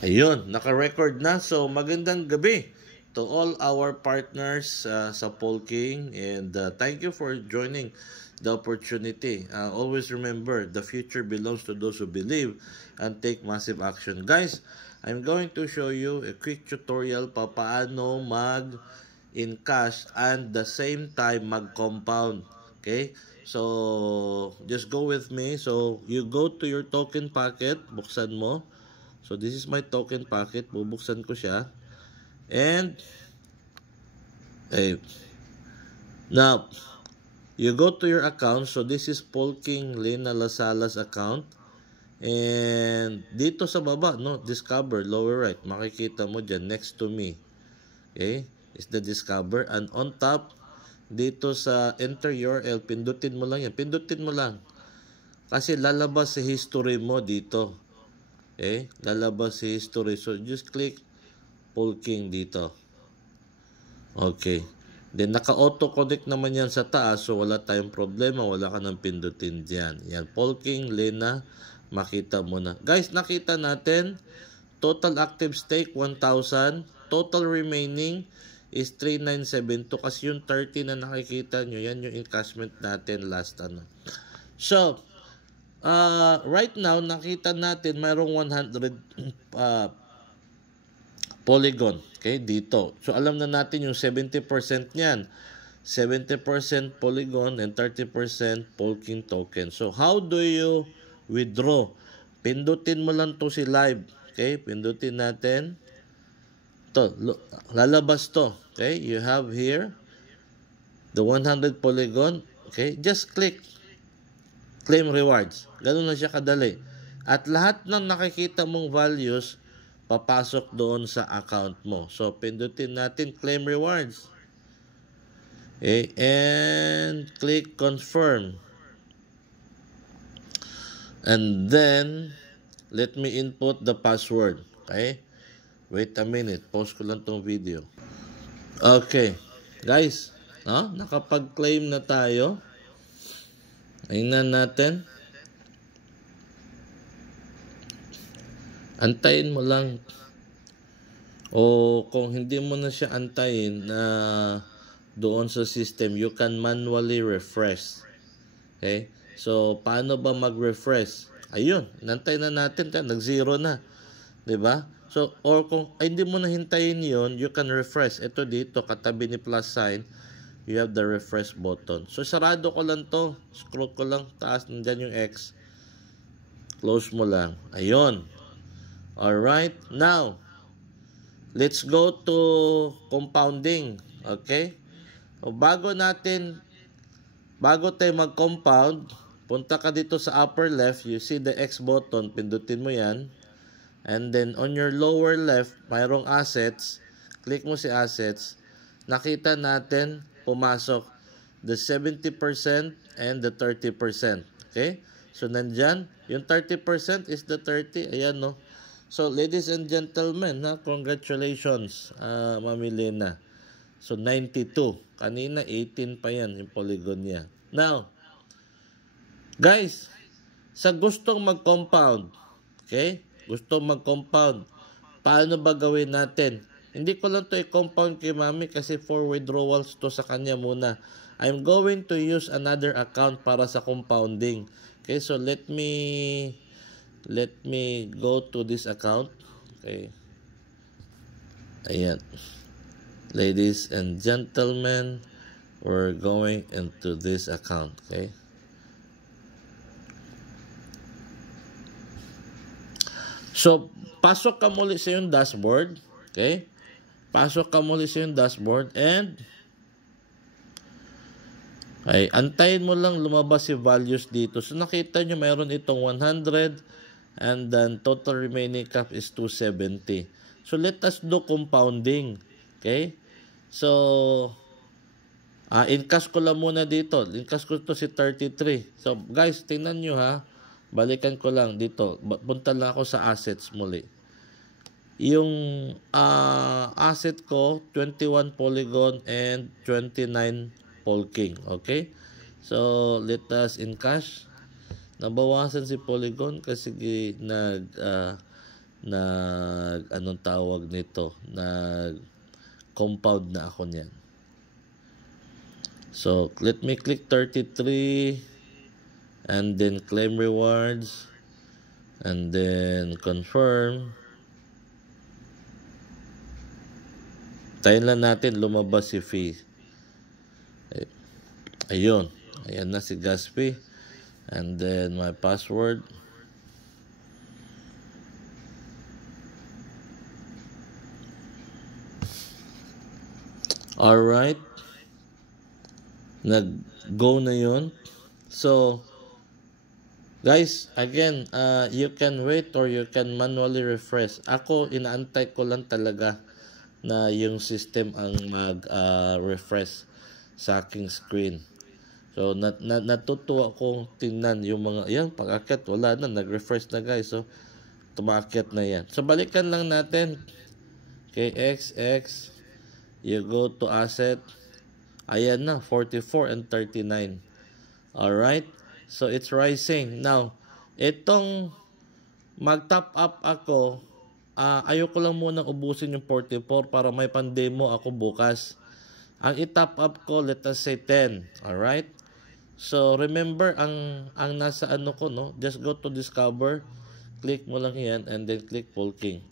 Ayun, naka-record na. So, magandang gabi to all our partners sa Polking, and thank you for joining the opportunity. Always remember, the future belongs to those who believe and take massive action. Guys, I'm going to show you a quick tutorial paano mag-encash and the same time mag-compound. Okay? So, just go with me. So, you go to your token packet, buksan mo. So, this is my token packet. Bubuksan ko siya. And, now, you go to your account. So, this is Polking Lena Lasalas account. And, dito sa baba, no, discover, lower right. Makikita mo dyan, next to me. Okay? Is the discover. And on top, dito sa enter URL, pindutin mo lang yan. Pindutin mo lang. Kasi lalabas sa history mo dito. Okay? Lalabas sa history. So, just click Polking dito. Okay. Then, naka-auto-connect naman yan sa taas. So, wala tayong problema. Wala ka nang pindutin dyan. Yan. Polking, Lena. Makita mo na. Guys, nakita natin. Total active stake, 1,000. Total remaining is 3,972. Kasi yung 30 na nakikita nyo, yan yung encashment natin last ano. So, right now, nakita natin mayroong 100 Polygon. Okay, dito. So, alam na natin yung 70% niyan. 70% Polygon and 30% Polking token. So, how do you withdraw? Pindutin mo lang to si live. Okay, pindutin natin. To, lalabas to. Okay, you have here the 100 Polygon. Okay, just click claim rewards. Ganun na siya kadali. At lahat ng nakikita mong values, papasok doon sa account mo. So, pindutin natin claim rewards. Okay, and click confirm. And then, let me input the password. Okay? Wait a minute. Pause ko lang tong video. Okay. Guys, nakapag-claim na tayo. Tingnan natin. Antayin mo lang. O kung hindi mo na siya antayin na doon sa system, you can manually refresh. Okay? So, paano ba mag-refresh? Ayun, nantay na natin. Nag-zero na. 'Di ba? So, or kung hindi mo na hintayin yon, you can refresh. Ito dito, katabi ni plus sign, you have the refresh button. So, sarado ko lang to. Scroll ko lang taas. Nandyan yung X. Close mo lang. Ayun. Alright. Now, let's go to compounding. Okay? So, bago tayo mag-compound, punta ka dito sa upper left. You see the X button. Pindutin mo yan. And then, on your lower left, mayroong assets. Click mo si assets. Nakita natin, pumasok the 70% and the 30%. Okay? So, nandyan. Yung 30% is the 30. Ayan, no? So, ladies and gentlemen, congratulations, Mami Lena. So, 92. Kanina, 18 pa yan, yung polygon niya. Now, guys, sa gustong mag-compound, okay? Gustong mag-compound, paano ba gawin natin? Hindi ko lang to i-compound kay Mami kasi for withdrawals to sa kanya muna. I'm going to use another account para sa compounding. Okay, so let me go to this account. Okay. Ayan. Ladies and gentlemen, we're going into this account. Okay. So, pasok ka muli sa yung dashboard. Okay. Pasok ka muli sa yung dashboard and ay, antayin mo lang lumabas si values dito. So, nakita nyo mayroon itong 100 and then total remaining cap is 270. So, let us do compounding. Okay? So, encash ko lang muna dito. Encash ko to si 33. So, guys, tingnan nyo ha. Balikan ko lang dito. Punta lang ako sa assets muli. Yung asset ko, 21 Polygon and 29 Polking. Okay? So, let us encash. Nabawasan si Polygon kasi anong tawag nito, compound na ako niyan. So let me click 33 and then claim rewards and then confirm. Tayin lang natin lumabas si fee. Ayun. Ayan na si Gaspi. And then my password. Alright. Nag-go na yun. So, guys, again, you can wait or you can manually refresh. Ako, inaantay ko lang talaga na yung system ang mag-refresh sa aking screen. So, natutuwa kong tingnan yung mga, yan, pag-akyat, wala na, nag-refresh na guys. So, tumakyat na yan. So, balikan lang natin. Okay, XX, you go to asset. Ayan na, 44 and 39. Alright, so it's rising. Now, itong mag-top up ako, ayoko lang munang ubusin yung 44 para may pan-demo ako bukas. Ang i-top up ko, let us say 10. Alright? So, remember, ang nasa ano ko, no? Just go to discover. Click mo lang yan and then click Polking.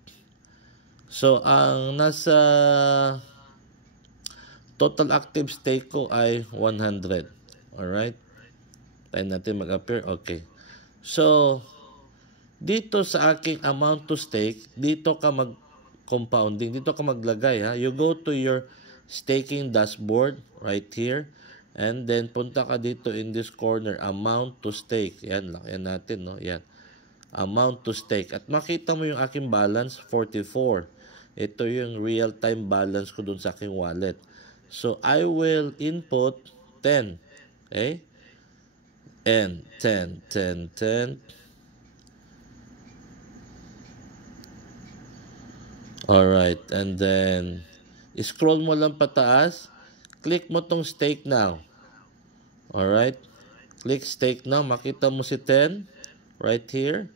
So, ang nasa total active stake ko ay 100. Alright? Tayo natin mag-appear. Okay. So, dito sa aking amount to stake, dito ka mag-compounding. Dito ka maglagay. Ha? You go to your staking dashboard right here. And then, punta ka dito in this corner, amount to stake. Yan, lakihan natin, no? Yan. Amount to stake. At makita mo yung aking balance, 44. Ito yung real-time balance ko dun sa aking wallet. So, I will input 10. Okay? And 10, 10, 10. Alright. And then, scroll mo lang pataas. Click mo tong stake now. Alright. Click stake now. Makita mo si 10. Right here.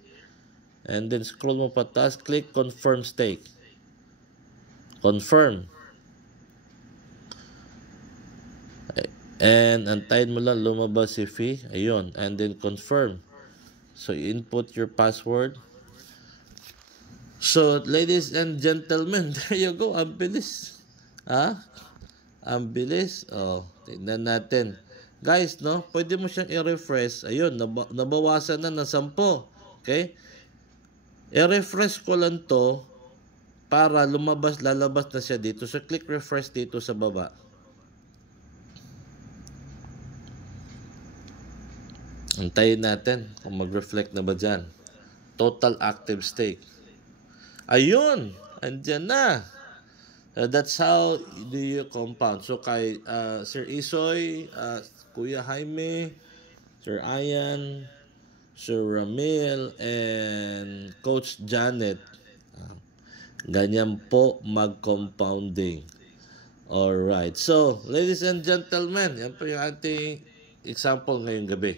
And then scroll mo pataas. Click confirm stake. Confirm. And antayin mo lang lumabas si fee. Ayun. And then confirm. So input your password. So ladies and gentlemen, there you go. Ang bilis. Ha? Ang bilis. Oh, tingnan natin. Guys, no, pwede mo siyang i-refresh. Ayun, nabawasan na ng 10. Okay? I-refresh ko lang to para lalabas na siya dito. So, click refresh dito sa baba. Antayin natin kung mag-reflect na ba dyan. Total active stake. Ayun! Andyan na. That's how do you compound. So kay Sir Isoy, Kuya Jaime, Sir Ian, Sir Ramil, and Coach Janet, ganyan po mag-compounding. Alright. So, ladies and gentlemen, yan po yung ating example ngayong gabi.